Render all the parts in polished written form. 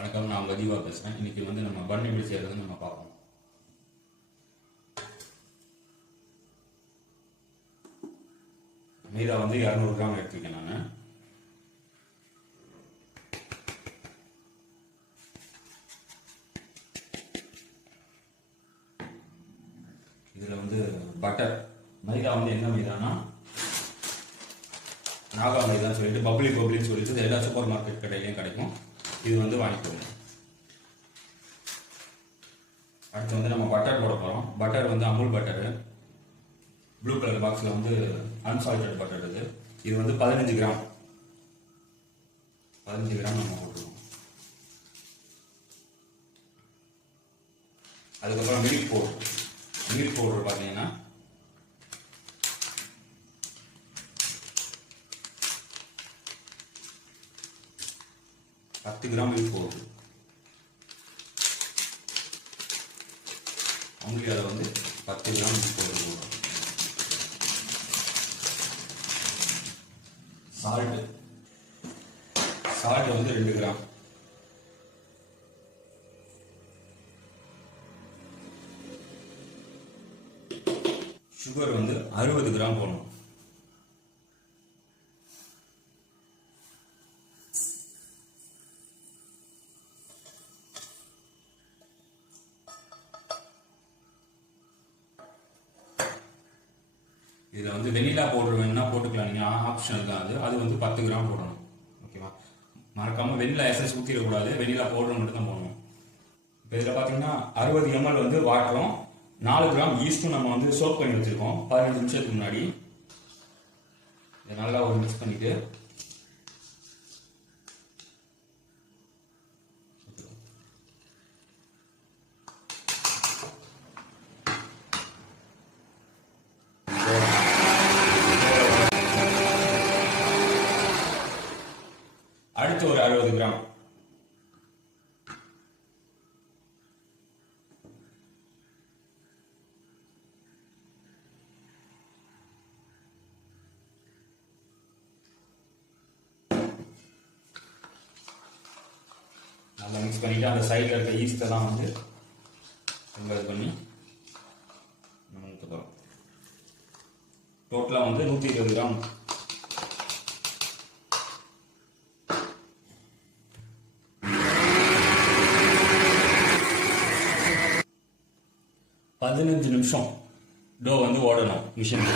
வணக்கம், நான் பதிவா பேசுகிறேன். இன்னைக்கு வந்து நம்ம பன் எப்படி செய்யறதுன்னு நம்ம பார்ப்போம். மைதா வந்து 200 கிராம் எடுத்துருக்கேன் நான். இதில் வந்து பட்டர், மைதா வந்து என்ன மைதானா நாகா மைதான்னு சொல்லிட்டு பப்ளின்னு சொல்லிட்டு எல்லா சூப்பர் மார்க்கெட் கடையிலையும் கிடைக்கும். இது வந்து வாங்கிக்கோங்க. அடுத்து வந்து நம்ம பட்டர் போட போகிறோம். பட்டர் வந்து அமுல் பட்டரு, ப்ளூ கலர் பாக்ஸில் வந்து அன்சால்டட் பட்டர். இது வந்து 15 கிராம் நம்ம போட்டுருவோம். அதுக்கப்புறம் மில்க் பவுடர் பார்த்தீங்கன்னா 10 கிராம் மில்க் பவுடர். அவங்களுக்கு அதை வந்து 10 கிராம் மில்க் பவுடர் போடுறோம். சால்ட் வந்து 2 கிராம். சுகர் வந்து 60 கிராம் போடணும். இதில் வந்து வெனிலா பவுடர் வேணும்னா போட்டுக்கலாம், நீங்கள் ஆப்ஷனல் தான் அது வந்து 10 கிராம் போடணும். ஓகேவா? மறக்காமல் வெனிலா எசன்ஸ் ஊற்றிடக்கூடாது, வெனிலா பவுடர் மட்டும் தான் போடணும். இப்போ இதில் பார்த்தீங்கன்னா 60 ml வந்து வாட்டரும் 4 கிராம் ஈஸ்ட்டும் நம்ம வந்து சோப் பண்ணி வச்சுருக்கோம் 15 நிமிஷத்துக்கு முன்னாடி. இதை நல்லா ஒரு மிக்ஸ் பண்ணிட்டு அடுத்து ஒரு 60 கிராம் நல்லா மிக்ஸ் பண்ணிட்டு அந்த சைடில் இருக்க ஈஸ்டெல்லாம் வந்து இது பண்ணி நம்ம ஊற்ற போகிறோம். டோட்டலாக வந்து 120 கிராம். பதினஞ்சு நிமிஷம் டோ வந்து ஓடணும். மிஷின்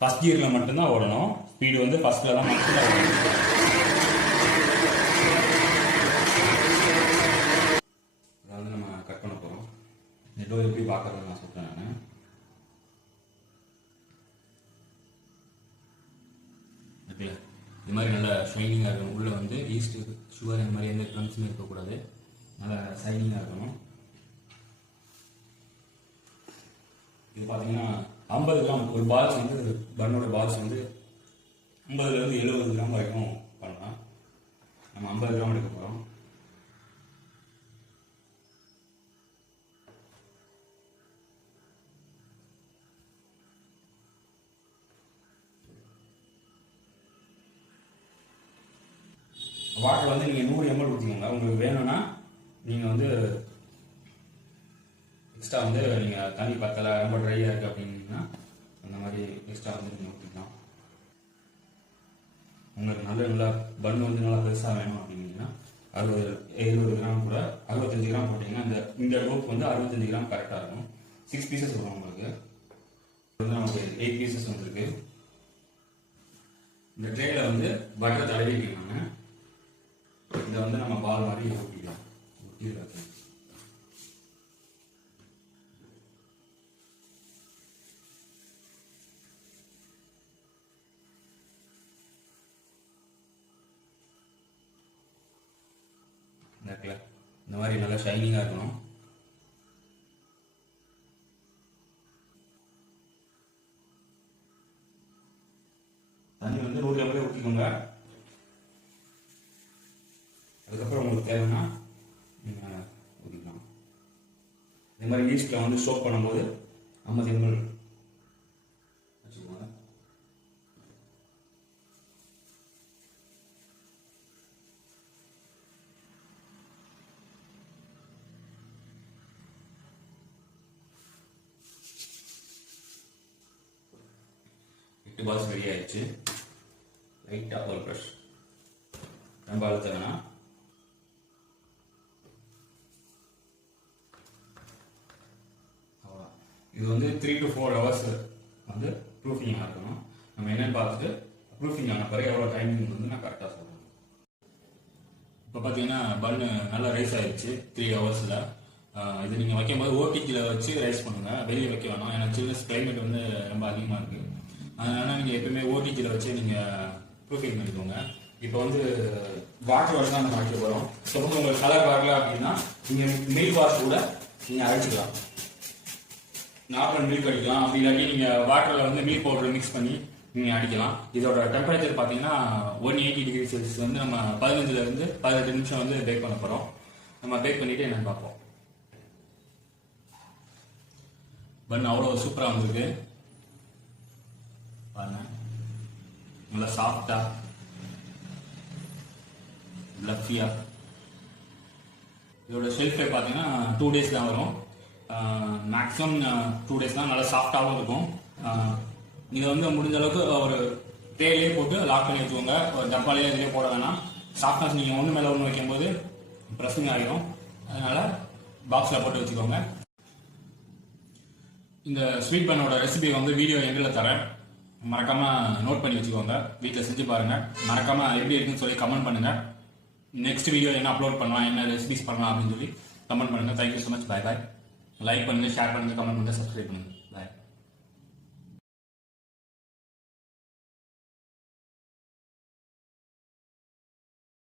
ஃபர்ஸ்ட் கியரில் மட்டும்தான் ஓடணும். ஸ்பீடு வந்து ஃபர்ஸ்ட்ல தான் மட்டும்தான் ஓடணும். அதை வந்து நம்ம கட் பண்ண போகிறோம். இந்த டோ எப்படி பார்க்கறதுன்னு நான் சொல்கிறேன். நான் இது மாதிரி நல்லா ஷைனிங்காக இருக்கணும். உள்ளே வந்து ஈஸ்ட் சுகர் இந்த மாதிரி எந்த க்ரம்ஸுமே இருக்கக்கூடாது. நல்லா ஷைனிங்காக இருக்கணும். இது பார்த்தீங்கன்னா 50 கிராம் ஒரு பால்ஸ் வந்து பன்னோட பால்ஸ் வந்து 50லேருந்து 70 கிராம் வரைக்கும் பண்ணலாம். நம்ம 50 கிராம் எடுக்க போகிறோம். வாட்டர் வந்து நீங்கள் 100 ml ஊற்றிக்கோங்க. உங்களுக்கு வேணும்னா நீங்கள் வந்து எக்ஸ்ட்ரா வந்து நீங்கள் தண்ணி பத்தலை, ரொம்ப ட்ரையாக இருக்குது அப்படின்னா அந்த மாதிரி எக்ஸ்ட்ரா வந்து நீங்கள் ஊற்றிக்கலாம். உங்களுக்கு நல்லா பன் வந்து நல்லா பெருசாக வேணும் அப்படின்னா 70 கிராம் கூட 65 கிராம் போட்டிங்கன்னா இந்த டோப் வந்து 65 கிராம் கரெக்டாக இருக்கும். 6 பீசஸ் வரும் உங்களுக்கு. நமக்கு 8 பீசஸ் வந்துருக்கு. இந்த ட்ரேயில் வந்து பட்டர் தடவிக்கலாம். இதை வந்து நம்ம பால் மாதிரி ஊற்றிக்கலாம். இந்த மாதிரி நல்லா ஷைனிங்காக இருக்கணும். தண்ணி வந்து 100 ml ஊற்றிக்கோங்க. அதுக்கப்புறம் உங்களுக்கு தேவைன்னா நீங்கள் ஊற்றிக்கலாம். இந்த மாதிரி ஈஸ்ட்டில் வந்து சோப் பண்ணும்போது 50 ml வச்சுக்கோங்க. பால்ஸ் ரெடி ஆயிடுச்சு. லைட்டாக ஒரு ப்ரஷ் ரொம்ப அழுத்தங்கண்ணா. இது வந்து 3 to 4 hours வந்து ப்ரூஃபிங் இருக்கணும். நம்ம என்னன்னு பார்த்துட்டு ப்ரூஃபிங் ஆன பிறகு எவ்வளோ டைமிங் வந்து நான் கரெக்டாக சொல்கிறேன். இப்போ பார்த்தீங்கன்னா பன்னு நல்லா ரைஸ் ஆயிடுச்சு 3 hours. இது நீங்கள் வைக்கும்போது ஓடிஜியில் வச்சு ரைஸ் பண்ணுங்கள், வெளியே வைக்க வேணாம். ஏன்னா சில்னஸ் கிளைமேட் வந்து ரொம்ப அதிகமாக இருக்குது. அதனால நீங்கள் எப்பவுமே ஓடிஜியில் வச்சு நீங்கள் ப்ரூஃபிங் பண்ணிக்கோங்க. இப்போ வந்து வாட்டர் வாஷ் தான் நம்ம வைக்க போகிறோம். ஸோ வந்து உங்களுக்கு கலர் வரல அப்படின்னா நீங்கள் மில்க் வாஷ் கூட நீங்கள் அரைச்சிக்கலாம். நார்மல் மில்க் அடிக்கலாம், அப்படி இல்லாட்டி நீங்கள் வாட்டரில் வந்து மில்க் பவுடர் மிக்ஸ் பண்ணி நீங்கள் அடிக்கலாம். இதோட டெம்பரேச்சர் பார்த்தீங்கன்னா 180 degree Celsius வந்து நம்ம 15 to 18 நிமிஷம் வந்து பேக் பண்ண போகிறோம். நம்ம பேக் பண்ணிவிட்டு என்னென்னு பார்ப்போம். பன் அவ்வளோ சூப்பராக வந்திருக்கு பாருங்க, நல்லா சாஃப்டா ஃப்ளஃபியா. இதோட ஷெல்ஃப் லைஃப் பார்த்தீங்கன்னா 2 days தான் வரும். மேக்ஸிமம் 2 days தான். நல்லா சாஃப்டாகவும் இருக்கும். நீங்கள் வந்து முடிஞ்ச அளவுக்கு ஒரு ட்ரேலேயே போட்டு லாக் பண்ணி வச்சுக்கோங்க. ஒரு டப்பாலேயே இதிலே போட வேணாம். சாஃப்ட்னஸ் நீங்கள் ஒன்று மேலே ஒன்று வைக்கும்போது ப்ரெஸ்ஸிங் ஆகிடும். அதனால் பாக்ஸில் போட்டு வச்சுக்கோங்க. இந்த ஸ்வீட் பன்னோட ரெசிபி வந்து வீடியோ எண்டில் தரேன், மறக்காமல் நோட் பண்ணி வச்சுக்கோங்க. வீட்டில் செஞ்சு பாருங்கள். மறக்காமல் எப்படி இருக்குன்னு சொல்லி கமெண்ட் பண்ணுங்கள். நெக்ஸ்ட் வீடியோ என்ன அப்லோட் பண்ணலாம், என்ன ரெசிபிஸ் பண்ணலாம் அப்படின்னு சொல்லி கமெண்ட் பண்ணுங்கள். Thank you so much. Bye bye. Like பண்ணுங்கள், ஷேர் பண்ணுங்கள், கமெண்ட் பண்ணுங்கள், சப்ஸ்கிரைப் பண்ணுங்கள்.